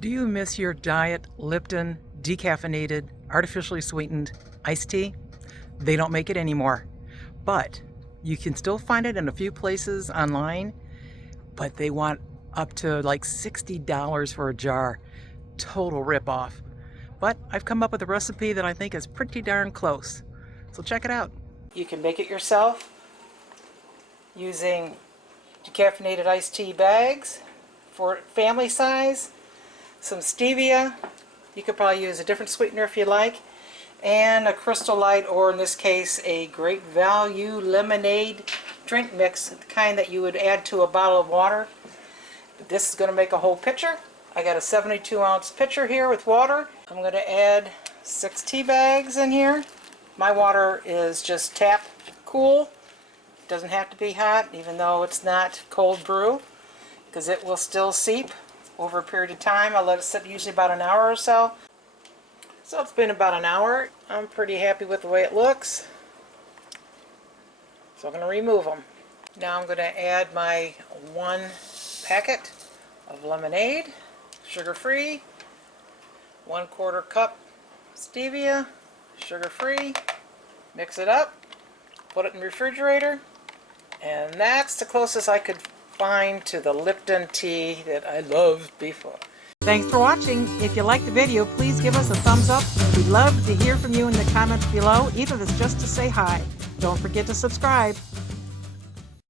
Do you miss your diet Lipton decaffeinated, artificially sweetened iced tea? They don't make it anymore, but you can still find it in a few places online, but they want up to like $60 for a jar. Total ripoff. But I've come up with a recipe that I think is pretty darn close. So check it out. You can make it yourself using decaffeinated iced tea bags for family size, some stevia. You could probably use a different sweetener if you like, and a Crystal Light, or in this case a Great Value lemonade drink mix, the kind that you would add to a bottle of water. But this is going to make a whole pitcher. I got a 72-ounce pitcher here with water. I'm going to add 6 tea bags in here. My water is just tap cool. It doesn't have to be hot, even though it's not cold brew, because it will still seep over a period of time. I'll let it sit usually about an hour or so. So it's been about an hour. I'm pretty happy with the way it looks. So I'm going to remove them. Now I'm going to add my 1 packet of lemonade, sugar-free, 1/4 cup stevia, sugar-free. Mix it up, put it in the refrigerator, and that's the closest I could find to the Lipton tea that I loved before. Thanks for watching. If you liked the video, please give us a thumbs up. We'd love to hear from you in the comments below, even if it's just to say hi. Don't forget to subscribe.